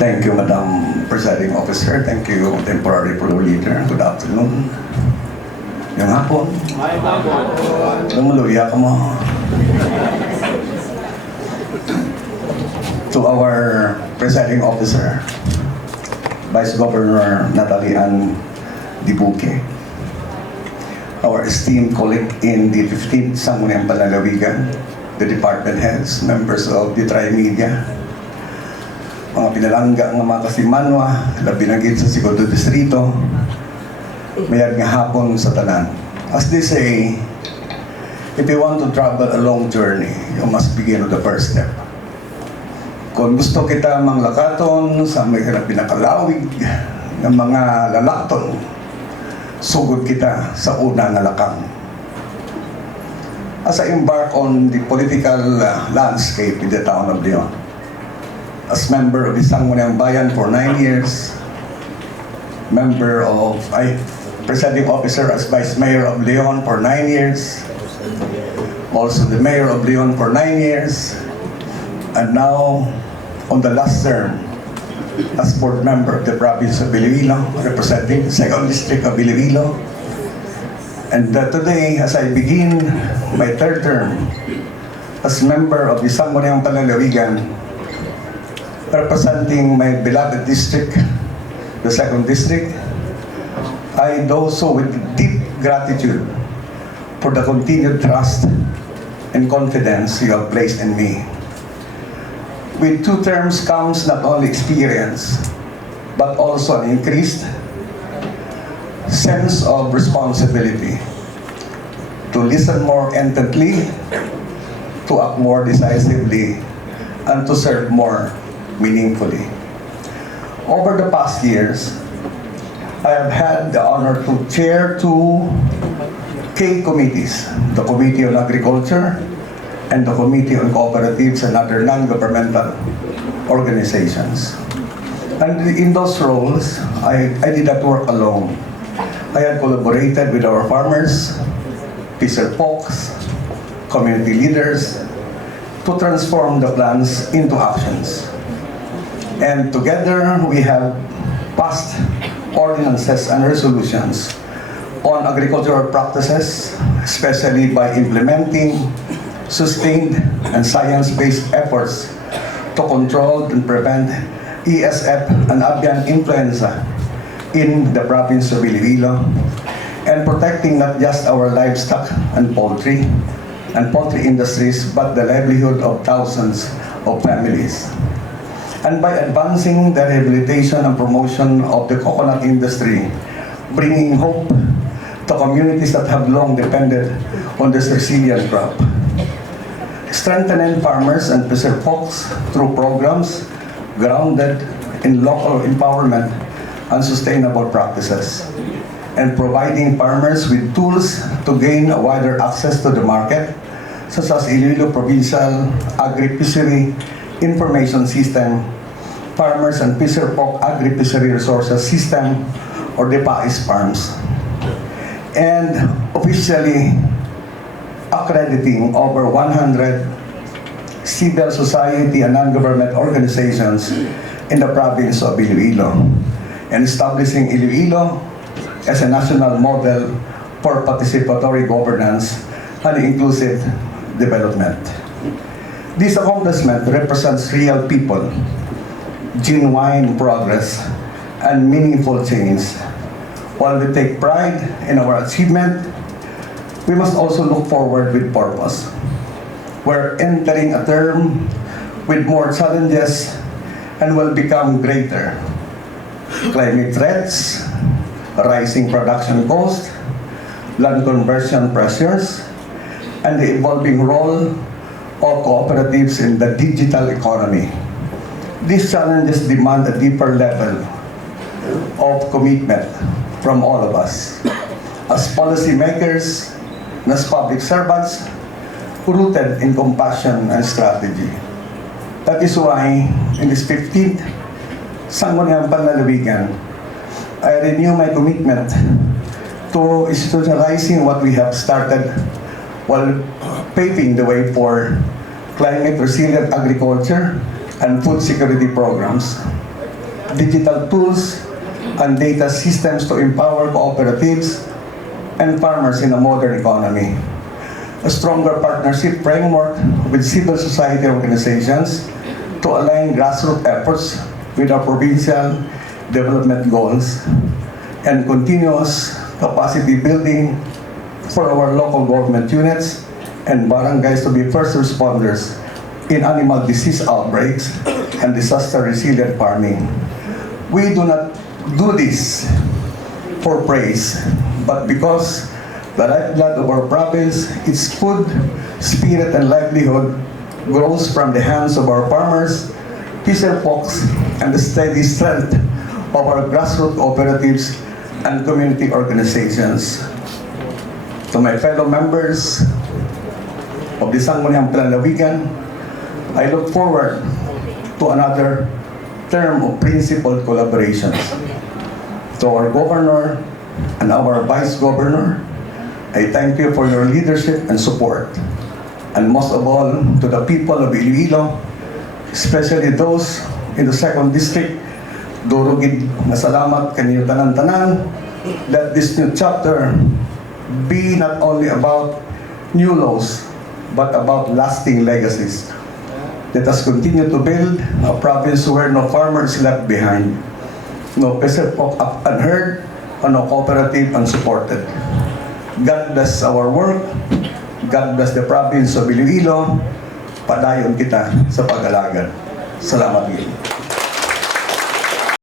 Thank you, Madam Presiding Officer. Thank you, Temporary Floor Leader. Good afternoon. Yung hapon. Lumuluya ka mo. To our Presiding Officer, Vice Governor Natalie Ann Dibuque, our esteemed colleague in the 15th Sangguniang Panlalawigan, the department heads, members of the Tri-Media, mga pinalangga ng mga kasimanwa, labi na gid sa Segundo Distrito, mayag nga hapon sa tanan. As they say, if you want to travel a long journey, you must begin with the first step. Kung gusto kita manglakaton sa may pinakalawig ng mga lalakton, sugod kita sa una nga lakang. As I embark on the political landscape in the town of Leon, as member of Isang Sangguniang Bayan for 9 years, presiding officer as Vice Mayor of Leon for 9 years, also the Mayor of Leon for 9 years, and now on the last term as board member of the province of Iloilo, representing the 2nd District of Iloilo. And today, as I begin my 3rd term as member of the Sangguniang Panlalawigan, representing my beloved district, the 2nd District, I do so with deep gratitude for the continued trust and confidence you have placed in me. With 2 terms comes not only experience, but also an increased sense of responsibility to listen more intently, to act more decisively, and to serve more meaningfully. Over the past years, I have had the honor to chair 2 key committees, the Committee on Agriculture and the Committee on Cooperatives and other non-governmental organizations. And in those roles, I did not work alone. I had collaborated with our farmers, peacer folks, community leaders, to transform the plans into actions. And together, we have passed ordinances and resolutions on agricultural practices, especially by implementing sustained and science-based efforts to control and prevent ESF and avian influenza in the province of Iloilo, and protecting not just our livestock and poultry industries, but the livelihood of thousands of families. And by advancing the rehabilitation and promotion of the coconut industry, bringing hope to communities that have long depended on this resilient crop. Strengthening farmers and peasant folks through programs grounded in local empowerment and sustainable practices, and providing farmers with tools to gain a wider access to the market, such as Iloilo Provincial Agri-Fishery Information System, Farmers and Peacer Folk Agri-Fishery Resources System, or the PAIS farms, and officially accrediting over 100 civil society and non-government organizations in the province of Iloilo, and establishing Iloilo as a national model for participatory governance and inclusive development. This accomplishment represents real people, genuine progress, and meaningful change. While we take pride in our achievement, we must also look forward with purpose. We're entering a term with more challenges and will become greater. Climate threats, rising production costs, land conversion pressures, and the evolving role of cooperatives in the digital economy. These challenges demand a deeper level of commitment from all of us as policymakers and as public servants rooted in compassion and strategy. That is why in this 15th Sangguniang Panlalawigan, I renew my commitment to institutionalizing what we have started while paving the way for climate resilient agriculture and food security programs. digital tools, and data systems to empower cooperatives and farmers in a modern economy. A stronger partnership framework with civil society organizations to align grassroots efforts with our provincial development goals, and continuous capacity building for our local government units and barangays to be first responders in animal disease outbreaks and disaster resilient farming. We do not do this for praise, but because the lifeblood of our province, its food, spirit, and livelihood grows from the hands of our farmers, fisher folks, and the steady strength of our grassroots cooperatives and community organizations. To my fellow members of the Sangguniang Panlalawigan, I look forward to another term of principled collaborations. To our Governor and our Vice Governor, I thank you for your leadership and support. And most of all, to the people of Iloilo, especially those in the 2nd District, durugid na salamat kanyo tanan-tanan, that this new chapter be not only about new laws, but about lasting legacies. Let us continue to build a province where no farmer is left behind, no peasant walk up unheard, and no cooperative unsupported. God bless our work. God bless the province of Iloilo. Padayon kita sa pag-alagad. Salamat.